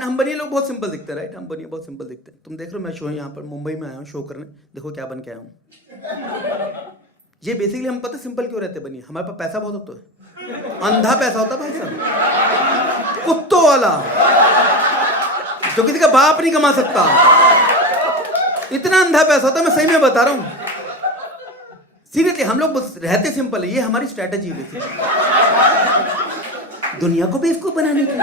हम बनिए लोग बहुत सिंपल दिखते हैं, राइट? हम बनिए बहुत सिंपल दिखते हैं। तुम देख रहे हो मैं शो यहाँ पर मुंबई में आया हूँ शो करने, देखो क्या बन के आया हूँ। ये बेसिकली हम पता सिंपल क्यों रहते बनिए, हमारे पास पैसा बहुत होता है, अंधा पैसा होता है भाई साहब, कुत्तों वाला, जो किसी का बाप नहीं कमा सकता, इतना अंधा पैसा होता है। मैं सही में बता रहा हूँ, सीरियसली। हम लोग रहते सिंपल है, ये हमारी स्ट्रैटेजी है दुनिया को बेवकूफ बनाने की।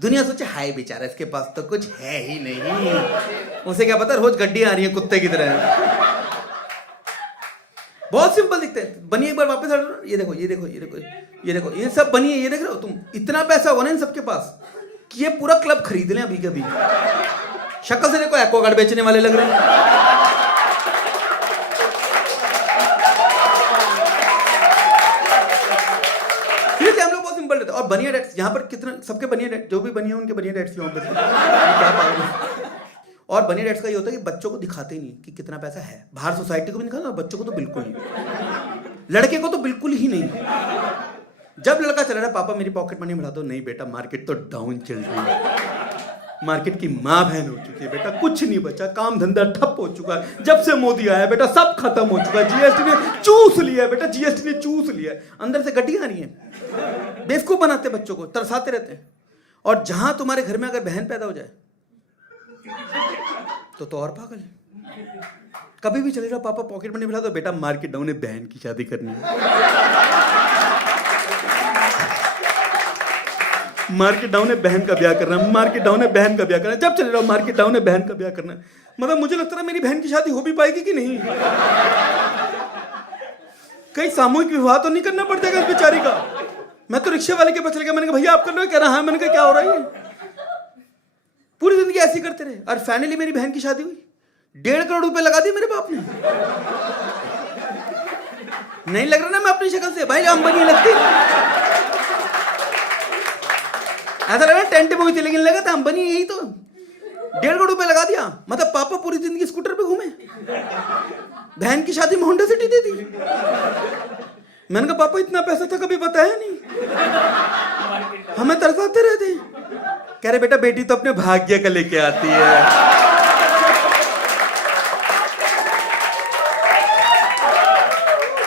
दुनिया सोचे हाय बेचारा इसके पास तो कुछ है ही नहीं, उसे क्या पता रोज गड्डियां आ रही हैं कुत्ते की तरह। बहुत सिंपल दिखते हैं बनिए। एक बार वापस आ, ये देखो ये देखो ये देखो ये देखो, ये सब बनिए, ये देख रहे हो तुम, इतना पैसा होगा ना इन सबके पास कि ये पूरा क्लब खरीद लें अभी कभी। शक्ल से देखो एक्वागार्ड बेचने वाले लग रहे हैं। और बनिया डेट्स यहाँ पर कितना सबके बनिया डेट, जो भी बनिया उनके बनिया डेट्स यहाँ पे क्या पागल। और बनिया डेट्स का ये होता है कि बच्चों को दिखाते ही नहीं कि कितना पैसा है। बाहर सोसाइटी को भी दिखाना, बच्चों को तो बिल्कुल नहीं, लड़के को तो बिल्कुल ही नहीं। जब लड़का चला रहा पापा मेरी पॉकेट मनी बढ़ा दो, नहीं बेटा मार्केट तो डाउन चल रही है, मार्केट की माँ बहन हो चुकी है बेटा, कुछ नहीं बचा, काम धंधा ठप हो चुका है, जब से मोदी आया बेटा सब खत्म हो चुका है, जीएसटी ने चूस लिया है बेटा, जीएसटी ने चूस लिया है। अंदर से गड्डियां आ रही हैं, बेवकूफ बनाते बच्चों को, तरसाते रहते हैं। और जहां तुम्हारे घर में अगर बहन पैदा हो जाए तो और पागल है। कभी भी चले जाओ पापा पॉकेट मनी बढ़ा दो, बेटा मार्केट डाउन है, बहन की शादी करनी है, मार्केट डाउन है, बहन का ब्याह करना, मार्केट डाउन है, बहन का ब्याह करना। जब चले जाओ मार्केट डाउन है, बहन का ब्याह करना। मतलब मुझे लगता है मेरी बहन की शादी हो भी पाएगी कि नहीं, कहीं सामूहिक विवाह तो नहीं करना पड़ जाएगा इस बेचारी का। मैं तो रिक्शे वाले के पास चले गया, मैंने कहा भैया आप कर लो, कह रहा हाँ। मैंने कहा क्या हो रहा है, पूरी जिंदगी ऐसी करते रहे। और फाइनली मेरी बहन की शादी हुई, 1.5 करोड़ रुपए लगा दिए मेरे बाप ने। नहीं लग रहा ना मैं अपनी शक्ल से, भाई अंबानी लगती, ऐसा लगा टेंट में हुई थी, लेकिन लगा था अंबानी यही तो। 1.5 करोड़ रुपए लगा दिया, मतलब पापा पूरी जिंदगी स्कूटर पे घूमे, बहन की शादी में होंडा सिटी दे दी। मैंने कहा पापा इतना पैसा था कभी बताया नहीं, हमें तरसाते रहते। कह रहे बेटा बेटी तो अपने भाग्य का लेके आती है।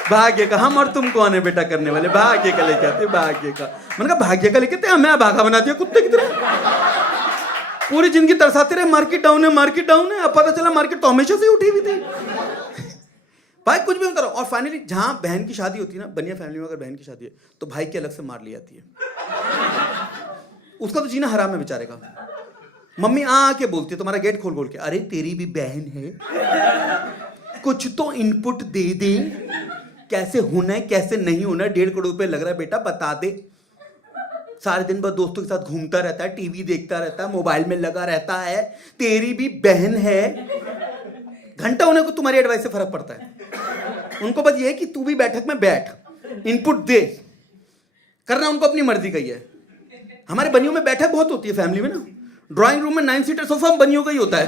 भाग्य का, हम और तुम कौन है बेटा करने वाले, भाग्य का लेके आते, भाग्य का। मैंने कहा भाग्य का लेके आते, मैं भागा बनाती हूँ कुत्ते की तरह। पूरी जिंदगी तरसाते रहे मार्केट डाउन है, मार्केट डाउन है। अब पता चला मार्केट तो हमेशा से उठी हुई थी। भाई कुछ भी मत करो। और फाइनली जहां बहन की शादी होती है ना, बनिया फैमिली में अगर बहन की शादी है तो भाई की अलग से मार ली जाती है। उसका तो जीना हराम है बेचारे का। मम्मी आके बोलती है तुम्हारा गेट खोल खोल के, अरे तेरी भी बहन है, कुछ तो इनपुट दे दे, कैसे होना है कैसे नहीं होना है, 1.5 करोड़ रुपए लग रहा है बेटा बता दे। सारे दिन भर दोस्तों के साथ घूमता रहता है, टीवी देखता रहता है, मोबाइल में लगा रहता है, तेरी भी बहन है। घंटा होने को तुम्हारी एडवाइस से फर्क पड़ता है। उनको बस ये है कि तू भी बैठक में बैठ, इनपुट दे, करना उनको अपनी मर्जी का ही है। हमारे बनियों में बैठक बहुत होती है फैमिली में ना, ड्राइंग रूम में 9 सीटर सोफा बनियों का ही होता है।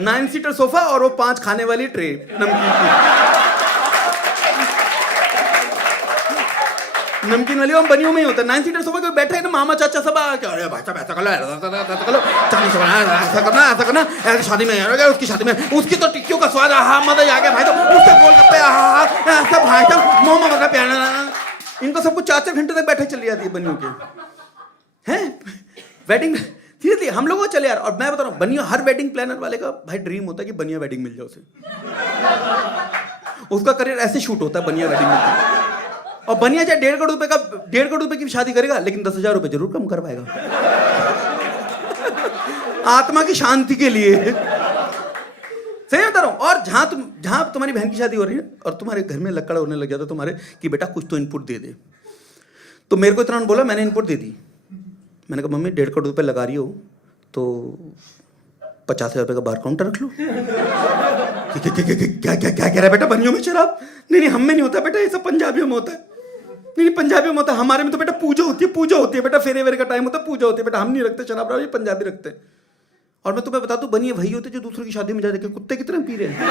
9 सीटर सोफा और वो 5 खाने वाली ट्रे नमकीन वाली, और बनियों में ही होता है। 9 सीटर सोफा कोई बैठा है ना, मामा चाचा सब आके, अरे भाई साहब ऐसा करो, चांदी से बनाना, ऐसा करना, ऐसे शादी में उसकी शादी में उसकी तो टिक्कियों का स्वाद, हाँ मजा आ गया भाई, तो उससे गोलगप्पे, ऐसा भाई साहब मोमो का प्याना। इनको सबको 4-4 घंटे तक बैठक चली जाती है बनियों के, हैं वेडिंग। सीरियसली हम लोगों को चले यार। और मैं बता रहा हूँ बनिया, हर वेडिंग प्लानर वाले का भाई ड्रीम होता है कि बनिया वेडिंग मिल जाए उसे। उसका करियर ऐसे शूट होता है बनिया वेडिंग में। और बनिया चाहे 1.5 करोड़ रुपए का, 1.5 करोड़ रुपए की शादी करेगा, लेकिन 10,000 रुपए जरूर कम करवाएगा आत्मा की शांति के लिए। सही बता रहा हूं। और जहां तुम्हारी बहन की शादी हो रही है और तुम्हारे घर में लकड़ होने लग जाता तुम्हारे कि बेटा कुछ तो इनपुट दे दे, तो मेरे को इतना बोला, मैंने इनपुट दे दी। मैंने कहा मम्मी 1.5 करोड़ रुपए लगा रही हो तो 50,000 रुपए का बार काउंटर रख लो। क्या क्या क्या कह रहा है बेटा, बनियों में शराब? नहीं हम में नहीं होता बेटा, ये सब पंजाबियों में होता है। नहीं पंजाबियों में होता है, हमारे में तो बेटा पूजा होती है बेटा, फेरे वेरे का टाइम होता है, पूजा होती है बेटा, हम नहीं रखते शराब, ये पंजाबी रखते हैं। और मैं तुम्हें बता दूं बनिए वही होते जो दूसरों की शादी में जाके कुत्ते की तरह पी रहे हैं।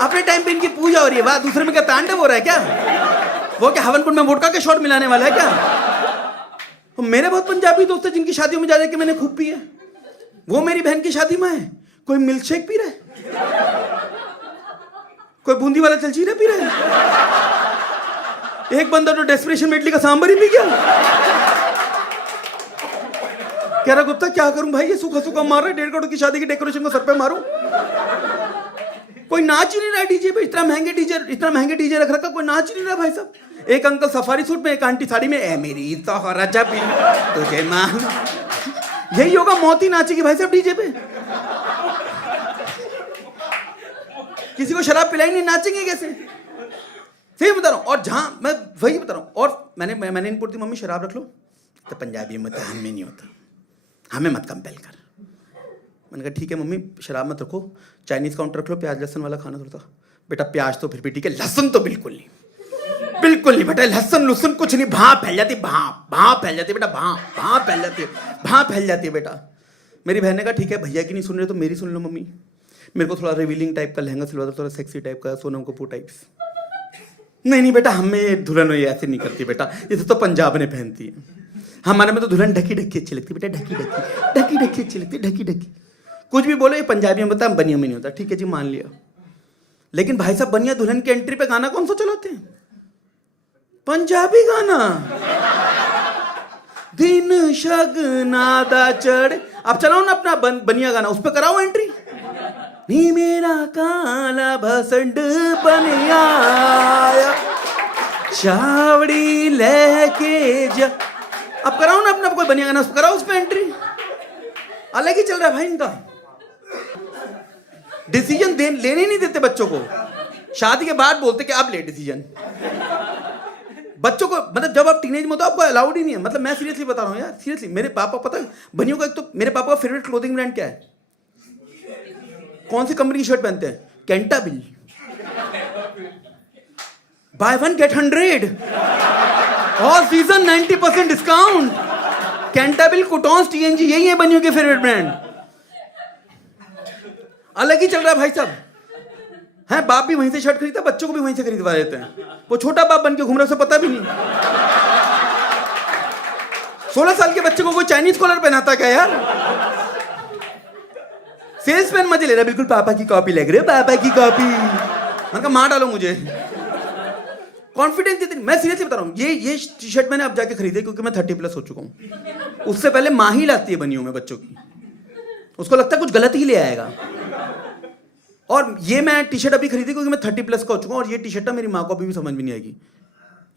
अपने टाइम पे इनकी पूजा हो रही है, वाह, दूसरे में क्या तांडव हो रहा है क्या? वो क्या हवन कुंड में वोडका के शॉट मिलाने वाला है क्या? तो मेरे बहुत पंजाबी दोस्त हैं जिनकी शादियों में जा रहे कि मैंने खूब पी है। वो मेरी बहन की शादी में है, कोई मिल्क शेक पी रहा है, कोई बूंदी वाला जलजीरा पी रहा है, एक बंदा तो डेस्परेशन में इडली का सांबर ही पी गया। कह रहा गुप्ता क्या करूं भाई, ये सूखा सूखा मार रहा है, 1.5 करोड़ की शादी की डेकोरेशन को सर पे मारूं। कोई नाच ही नहीं रहा डीजे पे, इतना महंगे डीजे रख रखा, कोई नाच ही नहीं रहा भाई साहब। एक अंकल सफारी सूट में, एक आंटी साड़ी में, ए मेरी तो रजबी तुझे मान, यही होगा, मौत ही नाचेगी भाई साहब डीजे पे। किसी को शराब पिलाई नहीं, नाचेंगे कैसे? सही बता रहा हूँ। और जहां मैं वही बता रहा हूँ, और मैंने इनपुट दी, मम्मी शराब रख लो, तो पंजाबी में तो हमें नहीं होता, हमें मत कंपेल कर। मैंने कहा ठीक है मम्मी, शराब मत रखो, चाइनीज काउंटर रख लो, प्याज लहसुन वाला खाना थोड़ा। बेटा प्याज तो फिर भी ठीक है, लहसुन तो बिल्कुल नहीं बेटा, लहसुन लुसन कुछ नहीं, भाप फैल जाती, भाप फैल जाती है बेटा, भाप फैल जाती है बेटा। मेरी बहन ने कहा ठीक है, भैया की नहीं सुन रहे तो मेरी सुन लो मम्मी, मेरे को थोड़ा रिवीलिंग टाइप का लहंगा सिलवा दो, थोड़ा सेक्सी टाइप का, सोनम कपूर टाइप्स। नहीं बेटा, हमें दुल्हन ये ऐसे नहीं करती बेटा, ये तो पंजाब ने पहनती है, हमारे में तो दुल्हन ढकी अच्छी लगती बेटा, ढकी अच्छी लगती, ढकी। कुछ भी बोलो, ये पंजाबी में बता, बनिया में नहीं होता। ठीक है जी, मान लिया। लेकिन भाई साहब, बनिया दुल्हन के एंट्री पे गाना कौन सा चलाते हैं? पंजाबी गाना, दिन शगना दा चढ़। आप चलाओ ना अपना बनिया गाना, उस पर कराओ एंट्री। नी मेरा काला भसंड बन आया, चावड़ी लेके जा। अब कराओ ना अपना कोई बनिया गाना, उस पर कराओ, उस पर एंट्री। अलग ही चल रहा है भाई इनका। डिसीजन लेने नहीं देते बच्चों को, शादी के बाद बोलते कि आप ले डिसीजन। बच्चों को, मतलब जब आप टीनेज में हो तो आपको अलाउड ही नहीं है। मतलब मैं सीरियसली बता रहा हूँ यार, सीरियसली। मेरे पापा, पता है बनियों का, एक तो मेरे पापा का फेवरेट क्लोथिंग ब्रांड क्या है? कौन सी कंपनी की शर्ट पहनते हैं? कैंटाबिल। बाय 1 गेट 100 और सीजन 90% डिस्काउंट। कैंटाबिल, कुटॉन्स, टीएनजी, यही है बनियों के फेवरेट ब्रांड। अलग ही चल रहा है भाई साहब। है, बाप भी वहीं से शर्ट खरीदता, बच्चों को भी वहीं से खरीदवा देते हैं। वो छोटा बाप बन के घूम रहा है, उसे पता भी नहीं। 16 साल के बच्चे को कोई चाइनीज कॉलर पहनाता क्या यार? सेल्स मैन मजे ले रहा है, बिल्कुल पापा की कॉपी लग रही है, पापा की कॉपी। मैंने कहा मार डालो मुझे। कॉन्फिडेंस इतनी, मैं सीरियसली बता रहा हूँ, ये टी शर्ट मैंने अब जाके खरीदे क्योंकि मैं 30+ हो चुका हूँ। उससे पहले माँ ही लाती है बनियों में बच्चों की, उसको लगता है कुछ गलत ही ले आएगा। और ये मैं टी शर्ट अभी खरीदी क्योंकि मैं 30+ का हो चुका हूँ। और ये टी शर्ट मेरी माँ को अभी भी समझ में नहीं आएगी।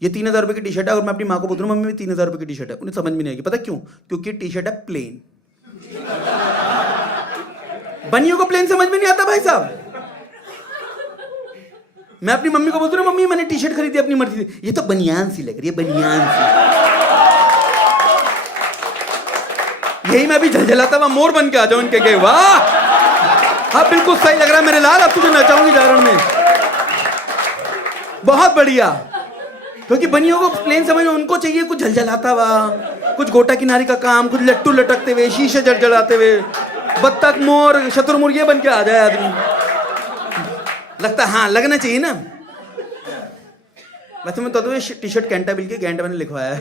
ये 3000 रुपये की टी शर्ट है, और मैं अपनी माँ को बोल रहा हूँ मम्मी 3000 रुपये की टी शर्ट है, उन्हें समझ में नहीं आएगी। पता क्यों? क्योंकि टी शर्ट है प्लेन। बनियों को प्लेन समझ में नहीं आता भाई साहब। मैं अपनी मम्मी को बोलता हूँ मम्मी मैंने टी शर्ट खरीदी अपनी मर्जी से, ये तो बनियान सी लग रही है, बनियान सी। यही मैं भी झलझलाता हुआ मोर बन के आ जाऊं इनके, वाह हाँ बिल्कुल सही लग रहा है मेरे लाल, अब तुझे नचाऊंगी जागरण में। बहुत बढ़िया। क्योंकि बनियों को प्लेन समझ में, उनको चाहिए कुछ झलझलाता हुआ, कुछ गोटा किनारी का काम, कुछ लट्टू लटकते हुए, शीशे जलजलाते हुए, बत्तख, मोर, शतुरमुर्ग ये बन के आ जाए आदमी। लगता हाँ लगना चाहिए ना। वैसे मैं तो टी शर्ट कैंटाबिल के गैंड मैंने लिखवाया है।